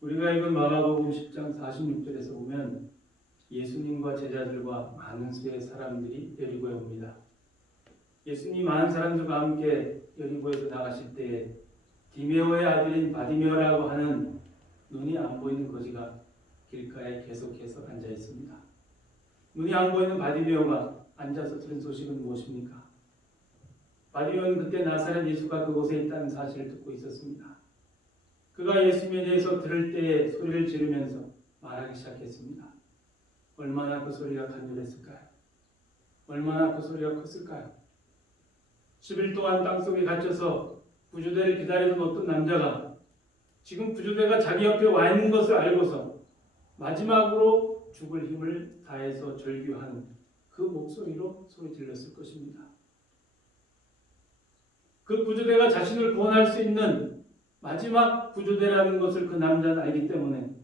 우리가 읽은 마가복음 10장 46절에서 보면 예수님과 제자들과 많은 수의 사람들이 여리고에 옵니다. 예수님 많은 사람들과 함께 여리고에서 나가실 때에 디메오의 아들인 바디메오라고 하는 눈이 안 보이는 거지가 길가에 계속해서 앉아 있습니다. 눈이 안 보이는 바디메오가 앉아서 들은 소식은 무엇입니까? 바디메오는 그때 나사렛 예수가 그곳에 있다는 사실을 듣고 있었습니다. 그가 예수님에 대해서 들을 때에 소리를 지르면서 말하기 시작했습니다. 얼마나 그 소리가 간절했을까요? 얼마나 그 소리가 컸을까요? 10일 동안 땅속에 갇혀서 구조대를 기다리던 어떤 남자가 지금 구조대가 자기 옆에 와 있는 것을 알고서 마지막으로 죽을 힘을 다해서 절규하는 그 목소리로 소리 질렀을 것입니다. 그 구조대가 자신을 구원할 수 있는 마지막 구조대라는 것을 그 남자는 알기 때문에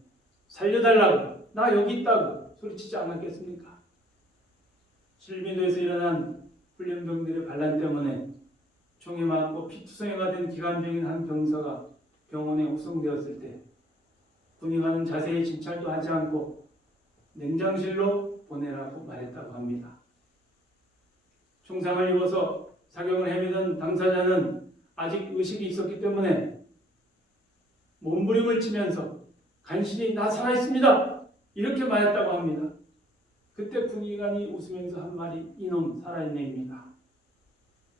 살려달라고, 나 여기 있다고 소리치지 않았겠습니까? 실미도에서 일어난 훈련병들의 반란 때문에 총에 맞고 피투성이가 된 기관병인 한 병사가 병원에 후송되었을 때 군의관은 자세히 진찰도 하지 않고 냉장실로 보내라고 말했다고 합니다. 총상을 입어서 사경을 헤매던 당사자는 아직 의식이 있었기 때문에 몸부림을 치면서 간신히 나 살아있습니다 이렇게 말했다고 합니다. 그때 군의관이 웃으면서 한 말이 이놈 살아있네입니다.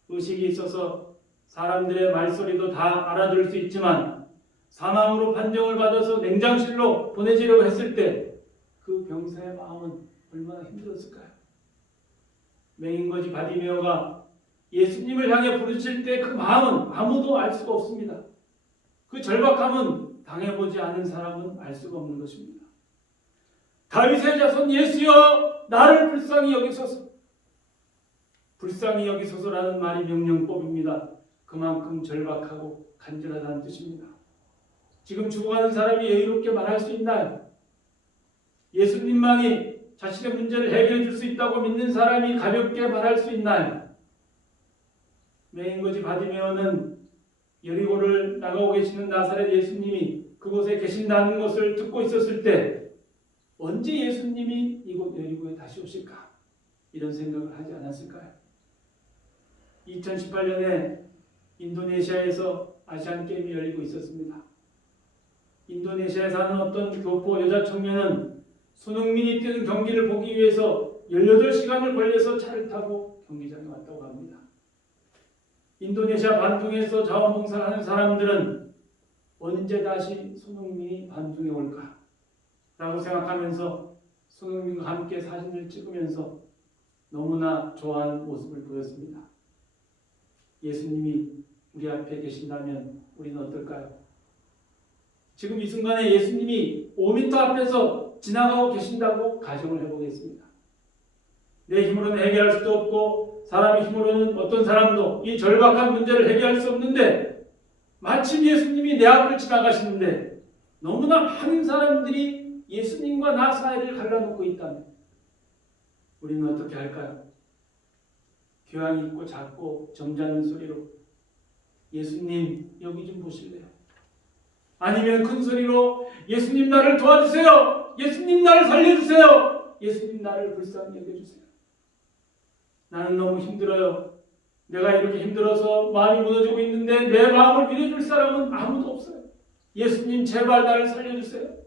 의식이 있어서 사람들의 말소리도 다 알아들을 수 있지만 사망으로 판정을 받아서 냉장실로 보내지려고 했을 때 그 병사의 마음은 얼마나 힘들었을까요? 맹인거지 바디메오가 예수님을 향해 부르실 때 그 마음은 아무도 알 수가 없습니다. 그 절박함은 당해보지 않은 사람은 알 수가 없는 것입니다. 다윗의 자손 예수여 나를 불쌍히 여기소서. 불쌍히 여기소서라는 말이 명령법입니다. 그만큼 절박하고 간절하다는 뜻입니다. 지금 죽어가는 사람이 여유롭게 말할 수 있나요? 예수님만이 자신의 문제를 해결해 줄 수 있다고 믿는 사람이 가볍게 말할 수 있나요? 맹인거지 바디메오는 여리고를 나가고 계시는 나사렛 예수님이 그곳에 계신다는 것을 듣고 있었을 때 언제 예수님이 이곳 여리고에 다시 오실까? 이런 생각을 하지 않았을까요? 2018년에 인도네시아에서 아시안게임이 열리고 있었습니다. 인도네시아에 사는 어떤 교포 여자 청년은 손흥민이 뛰는 경기를 보기 위해서 18시간을 걸려서 차를 타고 경기장에 왔다고 합니다. 인도네시아 반둥에서 자원봉사를 하는 사람들은 언제 다시 손흥민이 반둥에 올까? 라고 생각하면서 손흥민과 함께 사진을 찍으면서 너무나 좋아하는 모습을 보였습니다. 예수님이 우리 앞에 계신다면 우리는 어떨까요? 지금 이 순간에 예수님이 5m 앞에서 지나가고 계신다고 가정을 해보겠습니다. 내 힘으로는 해결할 수도 없고 사람의 힘으로는 어떤 사람도 이 절박한 문제를 해결할 수 없는데 마침 예수님이 내 앞을 지나가시는데 너무나 많은 사람들이 예수님과 나 사이를 갈라놓고 있다면 우리는 어떻게 할까요? 교양이 있고 작고 점잖은 소리로 예수님 여기 좀 보실래요? 아니면 큰 소리로 예수님 나를 도와주세요. 예수님 나를 살려주세요. 예수님 나를 불쌍히 여겨주세요. 나는 너무 힘들어요. 내가 이렇게 힘들어서 마음이 무너지고 있는데 내 마음을 밀어줄 사람은 아무도 없어요. 예수님 제발 나를 살려주세요.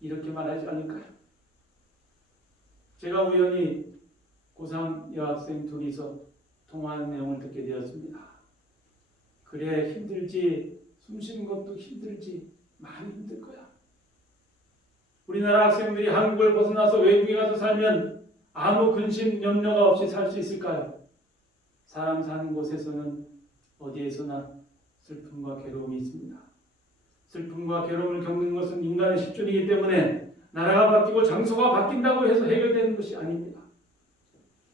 이렇게 말하지 않을까요? 제가 우연히 고3 여학생 둘이서 통화하는 내용을 듣게 되었습니다. 그래 힘들지, 숨 쉬는 것도 힘들지, 많이 힘들 거야. 우리나라 학생들이 한국을 벗어나서 외국에 가서 살면 아무 근심 염려가 없이 살 수 있을까요? 사람 사는 곳에서는 어디에서나 슬픔과 괴로움이 있습니다. 슬픔과 괴로움을 겪는 것은 인간의 실존이기 때문에 나라가 바뀌고 장소가 바뀐다고 해서 해결되는 것이 아닙니다.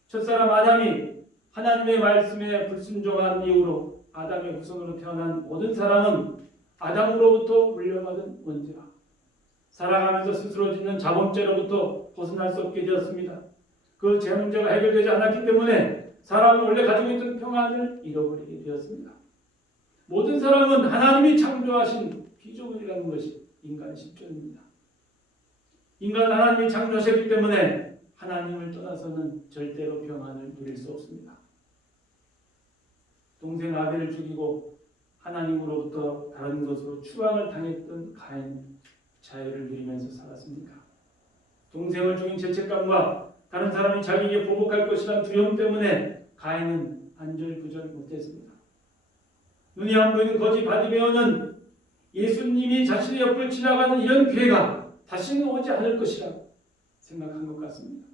첫사람 아담이 하나님의 말씀에 불순종한 이후로 아담의 후손으로 태어난 모든 사람은 아담으로부터 물려받은 원죄와 살아가면서 스스로 짓는 자범죄로부터 벗어날 수 없게 되었습니다. 그 죄 문제가 해결되지 않았기 때문에 사람은 원래 가지고 있던 평안을 잃어버리게 되었습니다. 모든 사람은 하나님이 창조하신 피조물이라는 것이 인간 실존입니다. 인간 하나님이 창조하셨기 때문에 하나님을 떠나서는 절대로 평안을 누릴 수 없습니다. 동생 아벨을 죽이고 하나님으로부터 다른 것으로 추방을 당했던 가인, 자유를 누리면서 살았습니까? 동생을 죽인 죄책감과 다른 사람이 자기에게 보복할 것이란 두려움 때문에 가인은 안절부절 못했습니다. 눈이 안 보이는 거지 바디메오는 예수님이 자신의 옆을 지나가는 이런 기회가 다시는 오지 않을 것이라고 생각한 것 같습니다.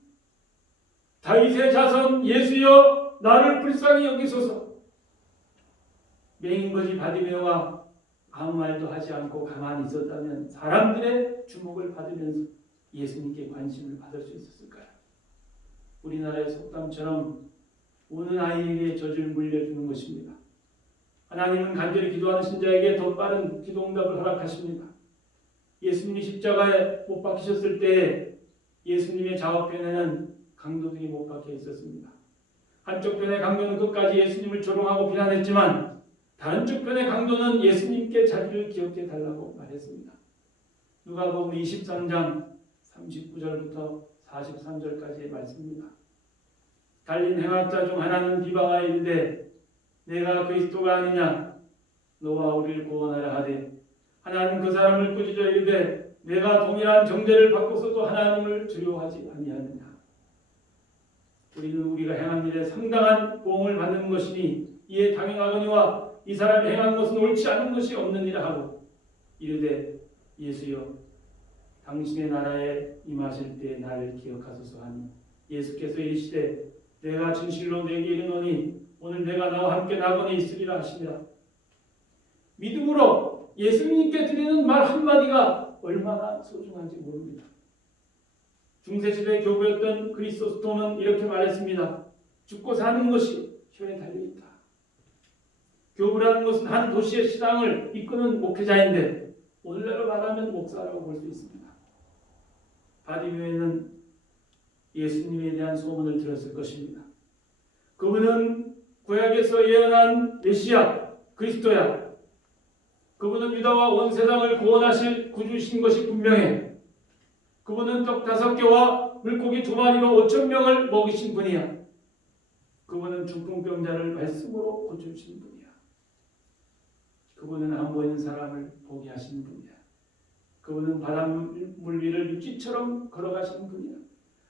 다윗의 자손 예수여 나를 불쌍히 여기소서. 맹인거지 바디메오가 아무 말도 하지 않고 가만히 있었다면 사람들의 주목을 받으면서 예수님께 관심을 받을 수 있었을까요? 우리나라의 속담처럼 우는 아이에게 젖을 물려주는 것입니다. 하나님은 간절히 기도하는 신자에게 더 빠른 기도 응답을 허락하십니다. 예수님이 십자가에 못 박히셨을 때 예수님의 좌우편에는 강도들이 못 박혀 있었습니다. 한쪽 편의 강도는 끝까지 예수님을 조롱하고 비난했지만 다른 쪽 편의 강도는 예수님께 자기를 기억해 달라고 말했습니다. 누가복음 23장 39절부터 43절까지의 말씀입니다. 달린 행악자 중 하나는 비방하여 이르되 내가 그리스도가 아니냐 너와 우리를 구원하라 하되 하나는 그 사람을 꾸짖어 이르되 내가 동일한 정죄를 받고서도 하나님을 두려워하지 아니하느냐. 우리는 우리가 행한 일에 상당한 보응을 받는 것이니 이에 당연하거니와 이 사람이 행한 것은 옳지 않은 것이 없느니라 하고 이르되 예수여 당신의 나라에 임하실 때 나를 기억하소서 하니 예수께서 이르시되 내가 진실로 내게 이르노니 오늘 내가 나와 함께 낙원에 있으리라 하시니라. 믿음으로 예수님께 드리는 말 한마디가 얼마나 소중한지 모릅니다. 중세시대 교부였던 그리스도스토는 이렇게 말했습니다. 죽고 사는 것이 혀에 달려있다. 교부라는 것은 한 도시의 신앙을 이끄는 목회자인데 오늘날로 말하면 목사라고 볼 수 있습니다. 바디메오는 예수님에 대한 소문을 들었을 것입니다. 그분은 구약에서 예언한 메시아 그리스도야. 그분은 유다와 온 세상을 구원하실 구주신 것이 분명해. 그분은 떡 5개와 물고기 2마리로 5,000명을 먹이신 분이야. 그분은 중풍병자를 말씀으로 고쳐주신 분이야. 그분은 안 보이는 사람을 보게 하시는 분이야. 그분은 바닷물 위를 육지처럼 걸어가시는 분이야.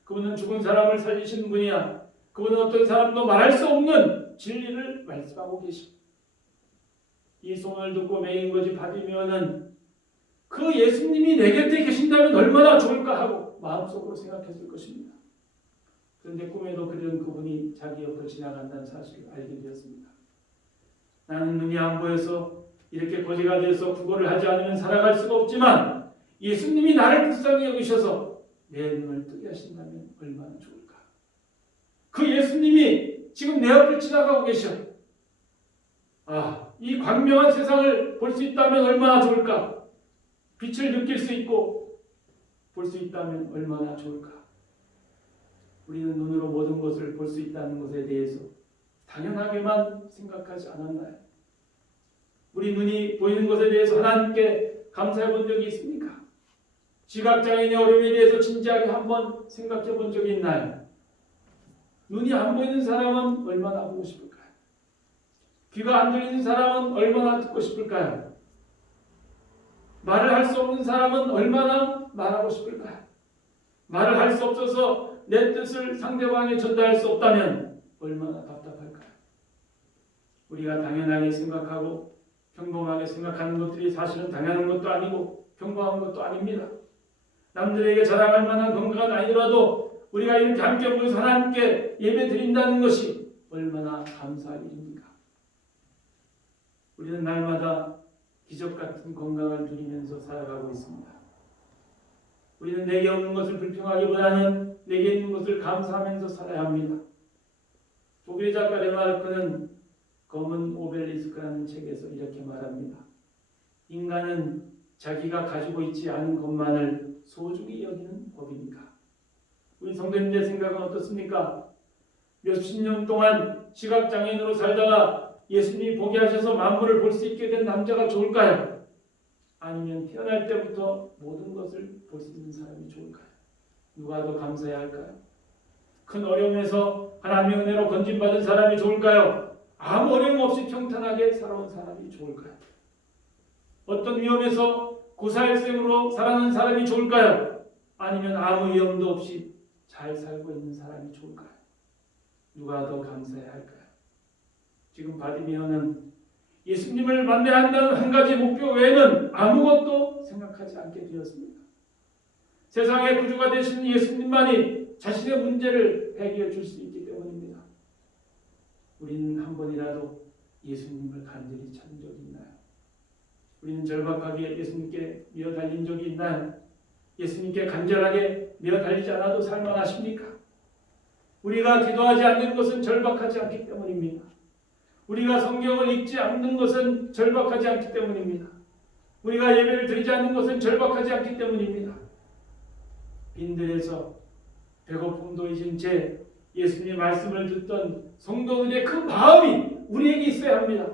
그분은 죽은 사람을 살리시는 분이야. 그분은 어떤 사람도 말할 수 없는 진리를 말씀하고 계시고 이 소문을 듣고 맹인거지 바디메오는 그 예수님이 내 곁에 계신다면 얼마나 좋을까 하고 마음속으로 생각했을 것입니다. 그런데 꿈에도 그런 그분이 자기 옆을 지나간다는 사실을 알게 되었습니다. 나는 눈이 안 보여서 이렇게 거지가 되어서 구걸을 하지 않으면 살아갈 수가 없지만 예수님이 나를 불쌍히 여기셔서 내 눈을 뜨게 하신다면 얼마나 좋을까. 그 예수님이 지금 내 앞을 지나가고 계셔. 이 광명한 세상을 볼 수 있다면 얼마나 좋을까. 빛을 느낄 수 있고 볼 수 있다면 얼마나 좋을까. 우리는 눈으로 모든 것을 볼 수 있다는 것에 대해서 당연하게만 생각하지 않았나요? 우리 눈이 보이는 것에 대해서 하나님께 감사해 본 적이 있습니까? 시각장애인의 어려움에 대해서 진지하게 한번 생각해 본 적이 있나요? 눈이 안 보이는 사람은 얼마나 보고 싶을까요? 귀가 안 들리는 사람은 얼마나 듣고 싶을까요? 말을 할 수 없는 사람은 얼마나 말하고 싶을까요? 말을 할 수 없어서 내 뜻을 상대방에 전달할 수 없다면 얼마나 답답할까요? 우리가 당연하게 생각하고 평범하게 생각하는 것들이 사실은 당연한 것도 아니고 평범한 것도 아닙니다. 남들에게 자랑할 만한 건강은 아니더라도 우리가 이렇게 함께 모여서 하나님께 예배 드린다는 것이 얼마나 감사할 일입니까? 우리는 날마다 기적 같은 건강을 누리면서 살아가고 있습니다. 우리는 내게 없는 것을 불평하기보다는 내게 있는 것을 감사하면서 살아야 합니다. 독일의 작가 레마르크는 검은 오벨리스크라는 책에서 이렇게 말합니다. 인간은 자기가 가지고 있지 않은 것만을 소중히 여기는 법이니까. 우리 성도님들의 생각은 어떻습니까? 몇십 년 동안 시각장애인으로 살다가 예수님이 보게 하셔서 만물을 볼 수 있게 된 남자가 좋을까요? 아니면 태어날 때부터 모든 것을 볼 수 있는 사람이 좋을까요? 누가 더 감사해야 할까요? 큰 어려움에서 하나님의 은혜로 건진받은 사람이 좋을까요? 아무 어려움 없이 평탄하게 살아온 사람이 좋을까요? 어떤 위험에서 고사일생으로 살아가는 사람이 좋을까요? 아니면 아무 위험도 없이 잘 살고 있는 사람이 좋을까요? 누가 더 감사해야 할까요? 지금 바디메어는 예수님을 만나야 한다는 한 가지 목표 외에는 아무것도 생각하지 않게 되었습니다. 세상의 구주가 되신 예수님만이 자신의 문제를 해결해 줄 수 있기 때문입니다. 우리는 한 번이라도 예수님을 간절히 찾은 적이 있나요? 우리는 절박하게 예수님께 미어 달린 적이 있나요? 예수님께 간절하게 미어 달리지 않아도 살만하십니까? 우리가 기도하지 않는 것은 절박하지 않기 때문입니다. 우리가 성경을 읽지 않는 것은 절박하지 않기 때문입니다. 우리가 예배를 드리지 않는 것은 절박하지 않기 때문입니다. 빈들에서 배고픔도 잊은 채 예수님의 말씀을 듣던 성도들의 그 마음이 우리에게 있어야 합니다.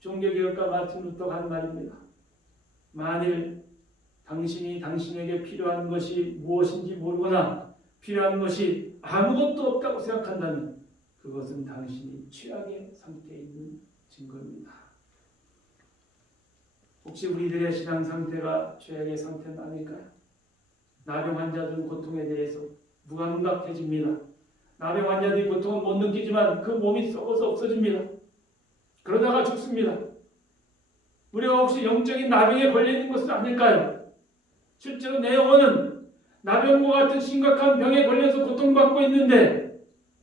종교개혁가 마틴 루터가 한 말입니다. 만일 당신이 당신에게 필요한 것이 무엇인지 모르거나 필요한 것이 아무것도 없다고 생각한다면 그것은 당신이 최악의 상태에 있는 증거입니다. 혹시 우리들의 신앙 상태가 최악의 상태는 아닐까요? 나병 환자들 고통에 대해서 무감각해집니다. 나병 환자들이 고통은 못 느끼지만 그 몸이 썩어서 없어집니다. 그러다가 죽습니다. 우리가 혹시 영적인 나병에 걸려있는 것은 아닐까요? 실제로 내 영혼은 나병과 같은 심각한 병에 걸려서 고통받고 있는데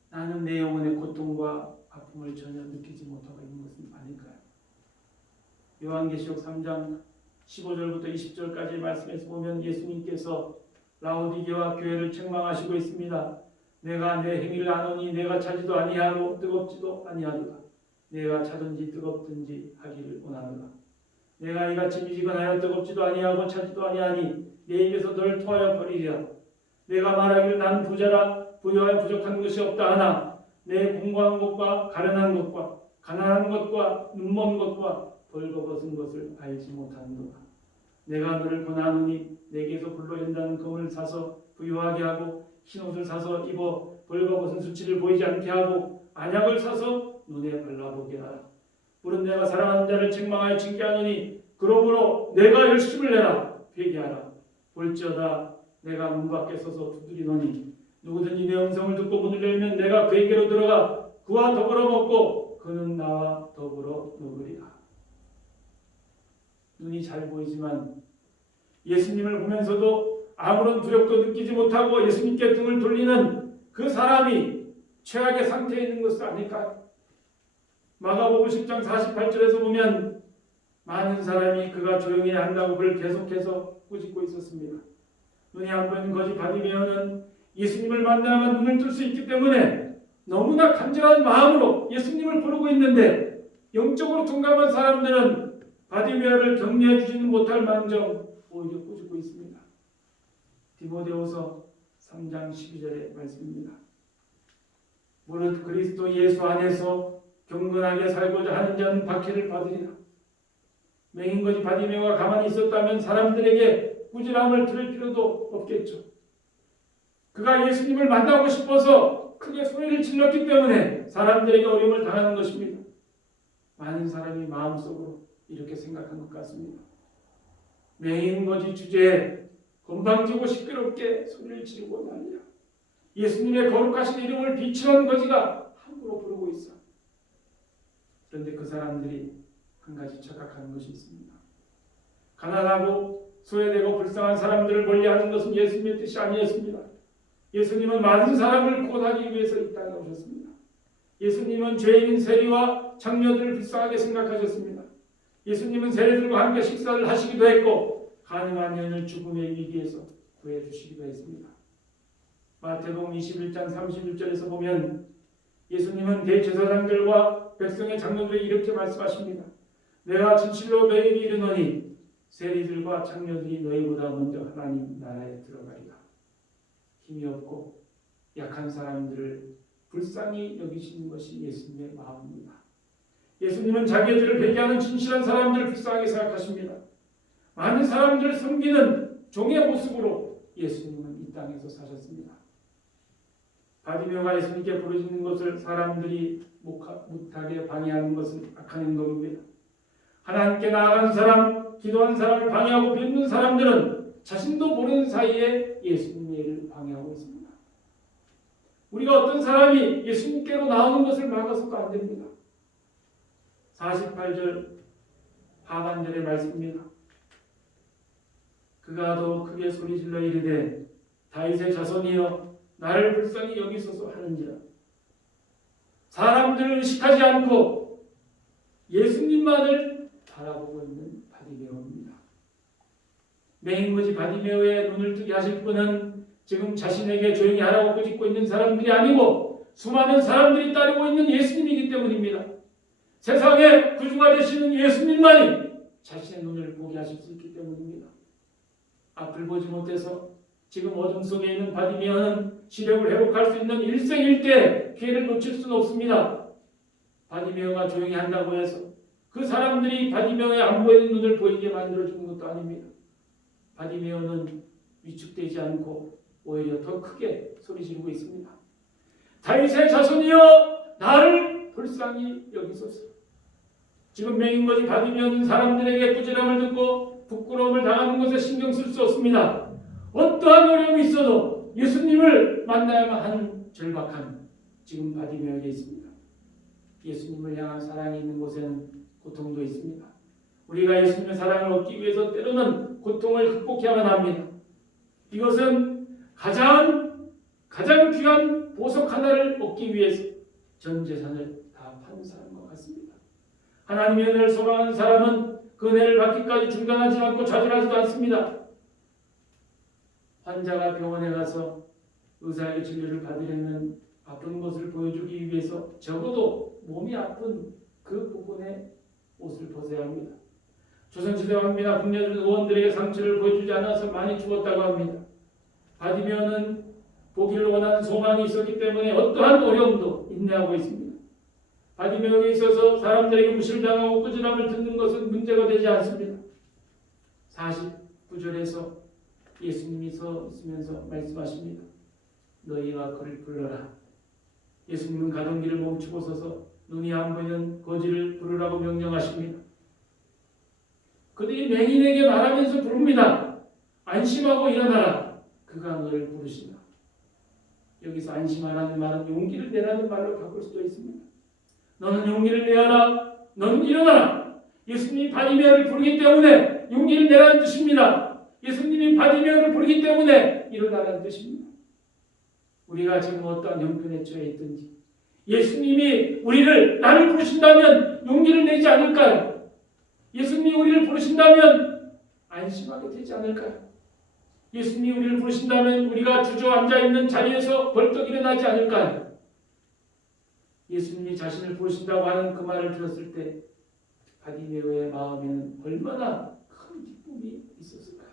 나는 내 영혼의 고통과 아픔을 전혀 느끼지 못하고 있는 것은 아닐까요? 요한계시록 3장 15절부터 20절까지의 말씀에서 보면 예수님께서 라오디게와 교회를 책망하시고 있습니다. 내가 내 행위를 아노니 내가 차지도 아니하고 뜨겁지도 아니하도다. 내가 차든지 뜨겁든지 하기를 원하노라. 내가 이같이 미지근하여 뜨겁지도 아니하고 차지도 아니하니 내 입에서 너를 토하여 버리리라. 내가 말하기를 나는 부자라 부유하여 부족한 것이 없다 하나 내 공고한 것과 가련한 것과 가난한 것과 눈먼 것과 벌거벗은 것을 알지 못하는도다. 내가 너를 권하노니 내게서 불로 연다는 금을 사서 부유하게 하고 흰옷을 사서 입어 벌거벗은 수치를 보이지 않게 하고 안약을 사서 눈에 발라보게 하라. 물은 내가 사랑하는 자를 책망하여 징계하노니 그러므로 내가 열심을 내라 회개하라. 볼지어다 내가 문 밖에 서서 두드리노니 누구든지 내 음성을 듣고 문을 열면 내가 그에게로 들어가 그와 더불어 먹고 그는 나와 더불어 먹으리라. 눈이 잘 보이지만 예수님을 보면서도 아무런 두렵도 느끼지 못하고 예수님께 등을 돌리는 그 사람이 최악의 상태에 있는 것은 아닐까요? 마가복음 10장 48절에서 보면 많은 사람이 그가 조용히 한다고 그를 계속해서 꾸짖고 있었습니다. 눈이 안 보이는 거지 바디메어는 예수님을 만나면 눈을 뜰 수 있기 때문에 너무나 간절한 마음으로 예수님을 부르고 있는데 영적으로 둔감한 사람들은 바디메어를 격려해 주지는 못할 망정 오히려 꾸짖고 있습니다. 디모데후서 3장 12절의 말씀입니다. 무릇 그리스도 예수 안에서 경건하게 살고자 하는 자는 박해를 받으리라. 맹인거지 바디메어가 가만히 있었다면 사람들에게 꾸지람을 들을 필요도 없겠죠. 그가 예수님을 만나고 싶어서 크게 소리를 질렀기 때문에 사람들에게 어려움을 당하는 것입니다. 많은 사람이 마음속으로 이렇게 생각한 것 같습니다. 맹인거지 주제에 건방지고 시끄럽게 소리를 지르고 난리야. 예수님의 거룩하신 이름을 비추는 거지가 함부로 부르고 있어. 그런데 그 사람들이 한 가지 착각하는 것이 있습니다. 가난하고 소외되고 불쌍한 사람들을 멀리하는 것은 예수님의 뜻이 아니었습니다. 예수님은 많은 사람을 구원하기 위해서 이 땅에 오셨습니다. 예수님은 죄인인 세리와 장녀들을 불쌍하게 생각하셨습니다. 예수님은 세리들과 함께 식사를 하시기도 했고 가능한 여인을 죽음의 위기에서 구해주시기도 했습니다. 마태복음 21장 31절에서 보면 예수님은 대제사장들과 백성의 장로들에게 이렇게 말씀하십니다. 내가 진실로 너희에게 이르노니 세리들과 장녀들이 너희보다 먼저 하나님 나라에 들어가리라. 힘이 없고 약한 사람들을 불쌍히 여기시는 것이 예수님의 마음입니다. 예수님은 자기들을 회개하는 진실한 사람들을 불쌍하게 생각하십니다. 많은 사람들을 섬기는 종의 모습으로 예수님은 이 땅에서 사셨습니다. 바디메오가 예수님께 부르짖는 것을 사람들이 못하게 방해하는 것은 악한 행동입니다. 하나님께 나아간 사람, 기도한 사람을 방해하고 뵙는 사람들은 자신도 모르는 사이에 예수님의 일을 방해하고 있습니다. 우리가 어떤 사람이 예수님께로 나오는 것을 막아서도 안 됩니다. 48절 하반절의 말씀입니다. 그가 더 크게 소리질러 이르되 다윗의 자손이여 나를 불쌍히 여기소서 하는지라. 사람들을 의식하지 않고 예수님만을 바라보고 있는 바디메오입니다. 맹인거지 바디메오의 눈을 뜨게 하실 분은 지금 자신에게 조용히 하라고 꾸짖고 있는 사람들이 아니고 수많은 사람들이 따르고 있는 예수님이기 때문입니다. 세상의 구주가 되시는 예수님만이 자신의 눈을 보게 하실 수 있기 때문입니다. 앞을 보지 못해서 지금 어둠 속에 있는 바디메오는 시력을 회복할 수 있는 일생일대 기회를 놓칠 수는 없습니다. 바디메오가 조용히 한다고 해서 그 사람들이 바디메오의 안 보이는 눈을 보이게 만들어주는 것도 아닙니다. 바디메오는 위축되지 않고 오히려 더 크게 소리 지르고 있습니다. 다윗의 자손이여 나를 불쌍히 여기소서. 지금 맹인거지 바디메오는 사람들에게 꾸지람을 듣고 부끄러움을 당하는 것에 신경 쓸 수 없습니다. 어떠한 어려움이 있어도 예수님을 만나야만 하는 절박함 지금 바디메오에게 있습니다. 예수님을 향한 사랑이 있는 곳에는 고통도 있습니다. 우리가 예수님의 사랑을 얻기 위해서 때로는 고통을 극복해야만 합니다. 이것은 가장 귀한 보석 하나를 얻기 위해서 전 재산을 다 파는 사람과 같습니다. 하나님의 은혜를 소망하는 사람은 그 은혜를 받기까지 중단하지 않고 좌절하지도 않습니다. 환자가 병원에 가서 의사의 진료를 받으려면 아픈 것을 보여주기 위해서 적어도 몸이 아픈 그 부분에 옷을 벗어야 합니다. 조선시대 왕비나 궁녀들 의원들에게 상처를 보여주지 않아서 많이 죽었다고 합니다. 바디메오는 보기를 원하는 소망이 있었기 때문에 어떠한 어려움도 인내하고 있습니다. 바디메오에 있어서 사람들에게 무시를 당하고 꾸지람을 듣는 것은 문제가 되지 않습니다. 49절에서 예수님이 서 있으면서 말씀하십니다. 너희가 그를 불러라. 예수님은 가던 길을 멈추고 서서 눈이 안 보이는 거지를 부르라고 명령하십니다. 그들이 맹인에게 말하면서 부릅니다. 안심하고 일어나라. 그가 너를 부르시다. 여기서 안심하라는 말은 용기를 내라는 말로 바꿀 수도 있습니다. 너는 용기를 내어라. 너는 일어나라. 예수님이 바디메오를 부르기 때문에 용기를 내라는 뜻입니다. 예수님이 바디메오를 부르기 때문에 일어나라는 뜻입니다. 우리가 지금 어떠한 형편에 처해 있든지 예수님이 나를 부르신다면 용기를 내지 않을까요? 예수님이 우리를 부르신다면 안심하게 되지 않을까요? 예수님이 우리를 부르신다면 우리가 주저앉아 있는 자리에서 벌떡 일어나지 않을까요? 예수님이 자신을 부르신다고 하는 그 말을 들었을 때 바디메오의 마음에는 얼마나 큰 기쁨이 있었을까요?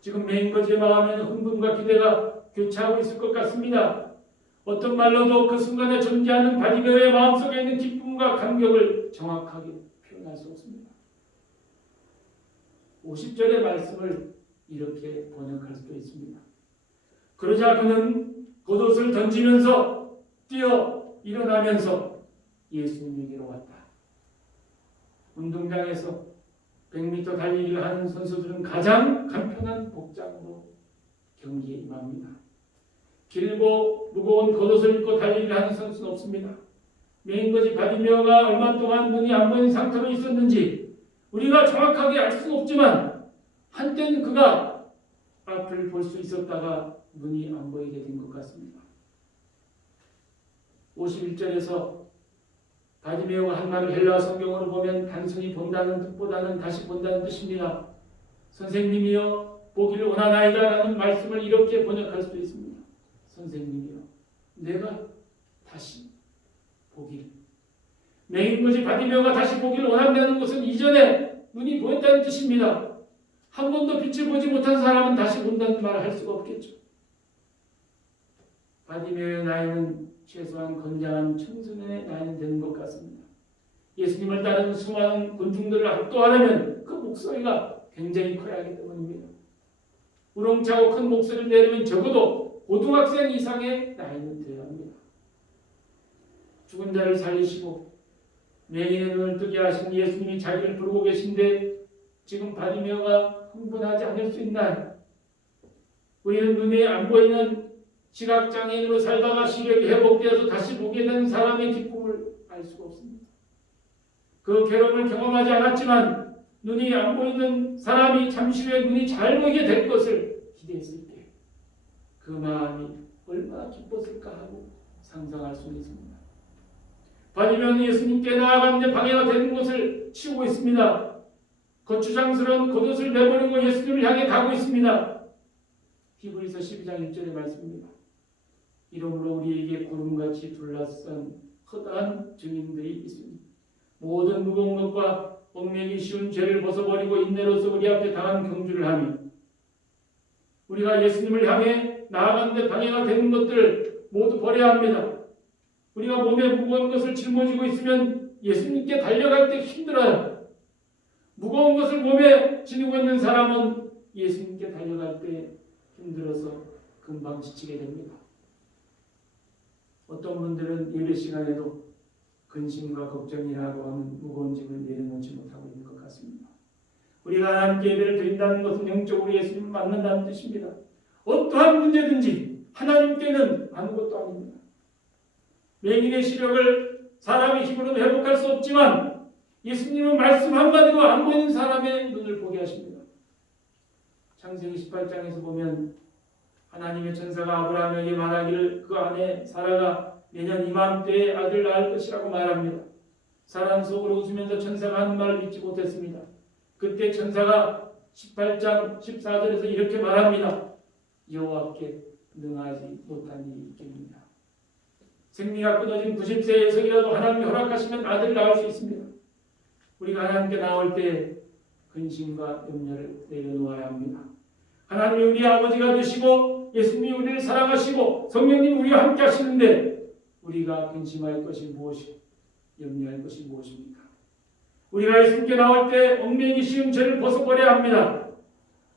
지금 맹인거지의 마음에는 흥분과 기대가 교차하고 있을 것 같습니다. 어떤 말로도 그 순간에 존재하는 바디메오의 마음속에 있는 기쁨과 감격을 정확하게 표현할 수 없습니다. 50절의 말씀을 이렇게 번역할 수도 있습니다. 그러자 그는 겉옷을 던지면서 뛰어 일어나면서 예수님에게로 왔다. 운동장에서 100m 달리기를 하는 선수들은 가장 간편한 복장으로 경기에 임합니다. 길고 무거운 겉옷을 입고 달리기를 하는 선수는 없습니다. 맹인거지 바디메오가 얼마 동안 눈이 안 보이는 상태로 있었는지 우리가 정확하게 알 수는 없지만 한때는 그가 앞을 볼 수 있었다가 눈이 안 보이게 된 것 같습니다. 51절에서 바디메오가 한 말을 헬라어 성경으로 보면 단순히 본다는 뜻보다는 다시 본다는 뜻입니다. 선생님이여 보기를 원하나이다 라는 말씀을 이렇게 번역할 수도 있습니다. 선생님이여 내가 다시 보기를. 맹인거지 바디메오가 다시 보기를 원한다는 것은 이전에 눈이 보였다는 뜻입니다. 한 번도 빛을 보지 못한 사람은 다시 본다는 말을 할 수가 없겠죠. 바디메오의 나이는 최소한 건장한 청소년의 나이는 되는 것 같습니다. 예수님을 따르는 수많은 군중들을 압도하려면 그 목소리가 굉장히 커야 하기 때문입니다. 우렁차고 큰 목소리를 내려면 적어도 고등학생 이상의 나이는 되어야 합니다. 죽은 자를 살리시고 맹인의 눈을 뜨게 하신 예수님이 자기를 부르고 계신데 지금 바디메오가 흥분하지 않을 수 있나요? 우리는 눈에 안 보이는 시각장애인으로 살다가 시력이 회복되어서 다시 보게 된 사람의 기쁨을 알 수가 없습니다. 그 괴로움을 경험하지 않았지만 눈이 안 보이는 사람이 잠시 후에 눈이 잘 보이게 될 것을 기대했을 때 그 마음이 얼마나 기뻤을까 하고 상상할 수 있습니다. 바디메오는 예수님께 나아가는데 방해가 되는 것을 치우고 있습니다. 거추장스러운 겉옷을 내버리고 예수님을 향해 가고 있습니다. 히브리서 12장 1절의 말씀입니다. 이러므로 우리에게 구름같이 둘러싼 허다한 증인들이 있으니 모든 무거운 것과 얽매기 쉬운 죄를 벗어버리고 인내로서 우리 앞에 당한 경주를 하며 우리가 예수님을 향해 나아가는데 방해가 되는 것들을 모두 버려야 합니다. 우리가 몸에 무거운 것을 짊어지고 있으면 예수님께 달려갈 때 힘들어요. 무거운 것을 몸에 지니고 있는 사람은 예수님께 달려갈 때 힘들어서 금방 지치게 됩니다. 어떤 분들은 예배 시간에도 근심과 걱정이라고 하는 무거운 짐을 내려놓지 못하고 있는 것 같습니다. 우리가 하나님께 예배를 드린다는 것은 영적으로 예수님을 만난다는 뜻입니다. 어떠한 문제든지 하나님께는 아무것도 아닙니다. 맹인의 시력을 사람의 힘으로는 회복할 수 없지만 예수님은 말씀 한마디로 안 보이는 사람의 눈을 보게 하십니다. 창세기 18장에서 보면 하나님의 천사가 아브라함에게 말하기를 그 아내 사라가 내년 이맘때에 아들 낳을 것이라고 말합니다. 사라는 속으로 웃으면서 천사가 하는 말을 믿지 못했습니다. 그때 천사가 18장 14절에서 이렇게 말합니다. 여호와께 능하지 못한 일이 있겠느냐. 생리가 끊어진 90세에서라도 하나님이 허락하시면 아들을 낳을 수 있습니다. 우리가 하나님께 나올 때 근심과 염려를 내려놓아야 합니다. 하나님이 우리 아버지가 되시고 예수님이 우리를 사랑하시고 성령님 우리와 함께 하시는데 우리가 근심할 것이 무엇이고 염려할 것이 무엇입니까? 우리가 예수님께 나올 때 얽매이기 쉬운 죄를 벗어버려야 합니다.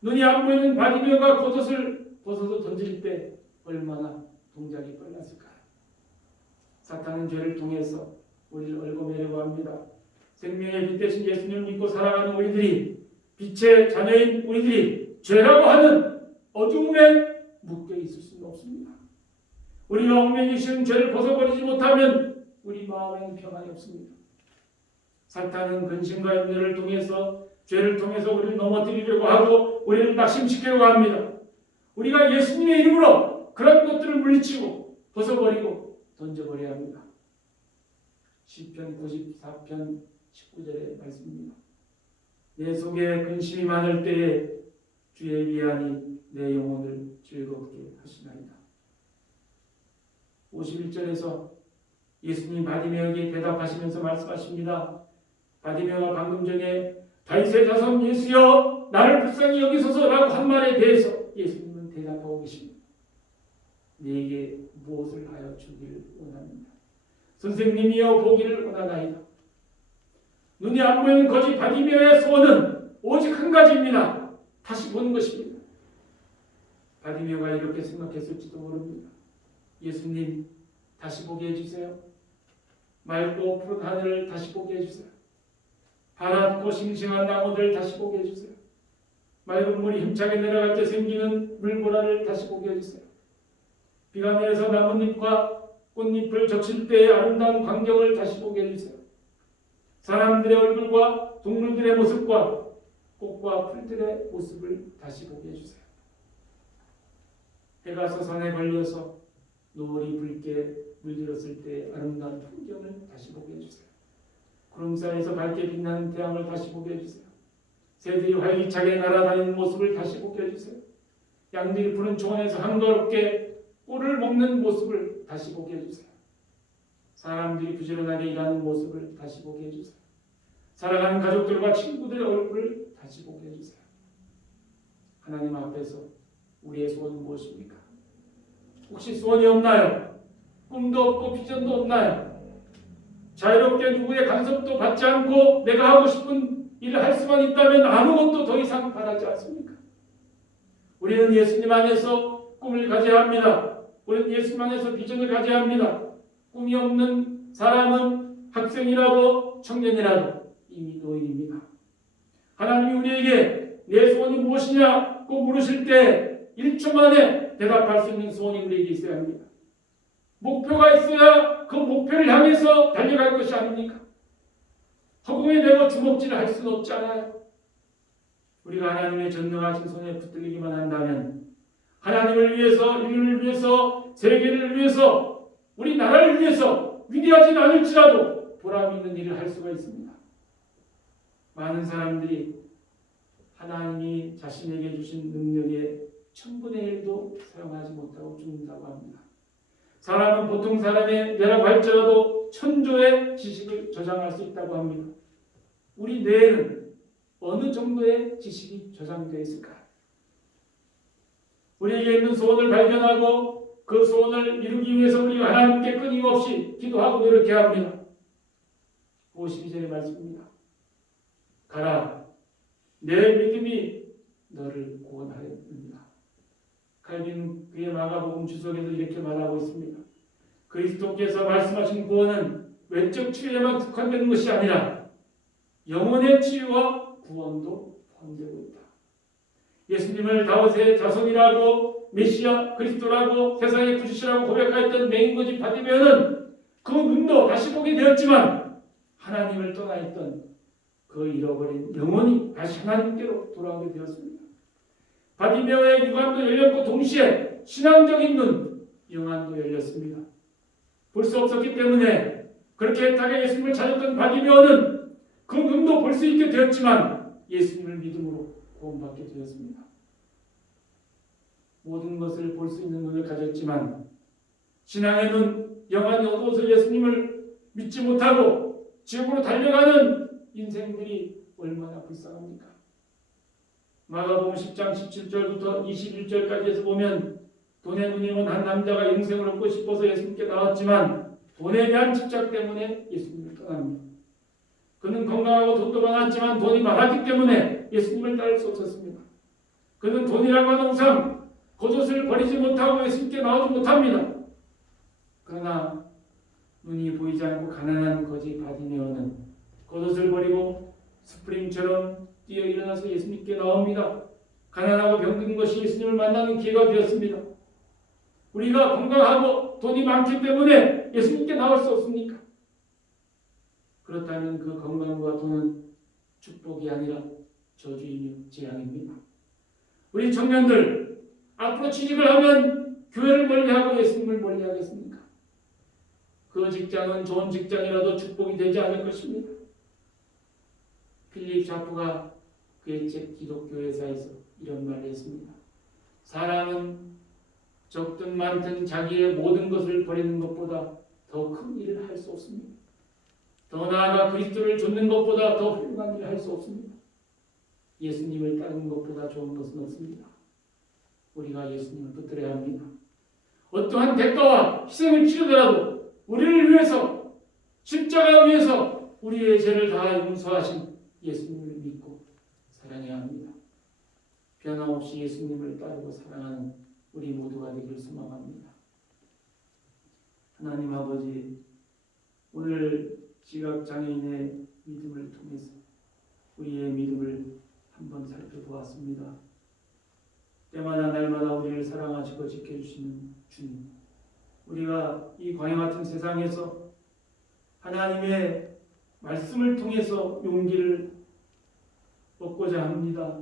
눈이 안 보이는 바디메오가 겉옷을 벗어서 던질 때 얼마나 동작이 빨랐을까요? 사탄은 죄를 통해서 우리를 얽어매려고 합니다. 생명의 빛 대신 예수님을 믿고 살아가는 우리들이 빛의 자녀인 우리들이 죄라고 하는 어두움에 묶여 있을 수는 없습니다. 우리가 얽매이기 쉬운 죄를 벗어버리지 못하면 우리 마음에는 평안이 없습니다. 사탄은 근심과 염려를 통해서 죄를 통해서 우리를 넘어뜨리려고 하고 우리를 낙심시키려고 합니다. 우리가 예수님의 이름으로 그런 것들을 물리치고 벗어버리고 던져버려야 합니다. 시편 94편 19절의 말씀입니다. 내 속에 근심이 많을 때에 주의 위안이 내 영혼을 즐겁게 하시나이다. 51절에서 예수님 바디메오에게 대답하시면서 말씀하십니다. 바디메오가 방금 전에 다윗의 자손 예수여 나를 불쌍히 여기소서라고 한 말에 대해서 예수님은 대답하고 계십니다. 네게 무엇을 하여 주기를 원합니다. 선생님이여 보기를 원하나이다. 눈이 안 보이는 거지 바디메오의 소원은 오직 한 가지입니다. 다시 보는 것입니다. 바디메오가 이렇게 생각했을지도 모릅니다. 예수님 다시 보게 해주세요. 맑고 푸른 하늘을 다시 보게 해주세요. 파랗고 싱싱한 나무들 다시 보게 해주세요. 맑은 물이 힘차게 내려갈 때 생기는 물보라를 다시 보게 해주세요. 비가 내려서 나뭇잎과 꽃잎을 적실 때의 아름다운 광경을 다시 보게 해주세요. 사람들의 얼굴과 동물들의 모습과 꽃과 풀들의 모습을 다시 보게 해주세요. 해가 서산에 걸려서 노을이 붉게 물들었을 때 아름다운 풍경을 다시 보게 해주세요. 구름 사이에서 밝게 빛나는 태양을 다시 보게 해주세요. 새들이 활기차게 날아다니는 모습을 다시 보게 해주세요. 양들이 푸른 초원에서 한가롭게 꿀을 먹는 모습을 다시 보게 해주세요. 사람들이 부지런하게 일하는 모습을 다시 보게 해주세요. 살아가는 가족들과 친구들의 얼굴을 다시 보게 해주세요. 하나님 앞에서 우리의 소원은 무엇입니까? 혹시 소원이 없나요? 꿈도 없고 비전도 없나요? 자유롭게 누구의 간섭도 받지 않고 내가 하고 싶은 일을 할 수만 있다면 아무것도 더 이상 바라지 않습니까? 우리는 예수님 안에서 꿈을 가져야 합니다. 우리는 예수님 안에서 비전을 가져야 합니다. 꿈이 없는 사람은 학생이라도 청년이라도 이미 노인입니다. 하나님이 우리에게 내 소원이 무엇이냐고 물으실 때 1초 만에 대답할 수 있는 소원이 우리에게 있어야 합니다. 목표가 있어야 그 목표를 향해서 달려갈 것이 아닙니까? 허공에 대고 주먹질을 할 수는 없지 않아요. 우리가 하나님의 전능하신 손에 붙들리기만 한다면 하나님을 위해서, 인류를 위해서, 세계를 위해서, 우리 나라를 위해서 위대하진 않을지라도 보람 있는 일을 할 수가 있습니다. 많은 사람들이 하나님이 자신에게 주신 능력의 1000분의 1도 사용하지 못하고 죽는다고 합니다. 사람은 보통 사람의 뇌라고 할지라도 1000조의 지식을 저장할 수 있다고 합니다. 우리 뇌에는 어느 정도의 지식이 저장되어 있을까요? 우리에게 있는 소원을 발견하고 그 소원을 이루기 위해서 우리가 하나님께 끊임없이 기도하고 노력해야 합니다. 52절의 말씀입니다. 가라, 내 믿음이 너를 구원하였느니라. 칼빈은 그의 마가복음 주석에서 이렇게 말하고 있습니다. 그리스도께서 말씀하신 구원은 외적 치유에만 국한되는 것이 아니라 영혼의 치유와 구원도 포함되고 있다. 예수님을 다윗의 자손이라고 메시아 그리스도라고 세상의 구주시라고 고백하였던 맹인거지 바디메오는 그 눈도 다시 보게 되었지만 하나님을 떠나 있던 그 잃어버린 영혼이 다시 하나님께로 돌아오게 되었습니다. 바디메오의 육안도 열렸고 동시에 신앙적인 눈, 영안도 열렸습니다. 볼 수 없었기 때문에 그렇게 애타게 예수님을 찾았던 바디메오는 그 눈도 볼 수 있게 되었지만 예수님을 믿음으로 구원받게 되었습니다. 모든 것을 볼 수 있는 눈을 가졌지만 신앙의 눈, 영안이 어두워서 예수님을 믿지 못하고 지옥으로 달려가는 인생들이 얼마나 불쌍합니까? 마가복음 10장 17절부터 21절까지 해서 보면 돈에 눈이 먼 한 남자가 영생을 얻고 싶어서 예수님께 나왔지만 돈에 대한 집착 때문에 예수님을 떠납니다. 그는 건강하고 돈도 많았지만 돈이 많았기 때문에 예수님을 따를 수 없었습니다. 그는 돈이라고 하는 우상, 겉옷을 버리지 못하고 예수님께 나오지 못합니다. 그러나 눈이 보이지 않고 가난한 거지 바디메오는 겉옷을 버리고 스프링처럼 뛰어 일어나서 예수님께 나옵니다. 가난하고 병든 것이 예수님을 만나는 기회가 되었습니다. 우리가 건강하고 돈이 많기 때문에 예수님께 나올 수 없습니까? 그렇다면 그 건강과 돈은 축복이 아니라 저주이며 재앙입니다. 우리 청년들 앞으로 취직을 하면 교회를 멀리하고 예수님을 멀리하겠습니까? 그 직장은 좋은 직장이라도 축복이 되지 않을 것입니다. 필립 샤프가 그의 책 기독교회사에서 이런 말을 했습니다. 사람은 적든 많든 자기의 모든 것을 버리는 것보다 더 큰 일을 할 수 없습니다. 더 나아가 그리스도를 좇는 것보다 더 훌륭한 일을 할 수 없습니다. 예수님을 따르는 것보다 좋은 것은 없습니다. 우리가 예수님을 붙들어야 합니다. 어떠한 대가와 희생을 치르더라도 우리를 위해서 십자가 위에서 우리의 죄를 다 용서하신 예수님을 믿고 사랑해야 합니다. 변함없이 예수님을 따르고 사랑하는 우리 모두가 되길 소망합니다. 하나님 아버지, 오늘 지각장애인의 믿음을 통해서 우리의 믿음을 한번 살펴보았습니다. 때마다 날마다 우리를 사랑하시고 지켜주시는 주님, 우리가 이 광야 같은 세상에서 하나님의 말씀을 통해서 용기를 얻고자 합니다.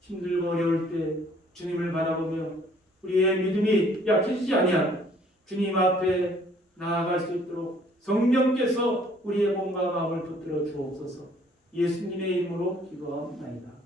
힘들고 어려울 때 주님을 바라보며 우리의 믿음이 약해지지 아니하고 주님 앞에 나아갈 수 있도록 성령께서 우리의 몸과 마음을 붙들어 주옵소서. 예수님의 이름으로 기도하옵나이다.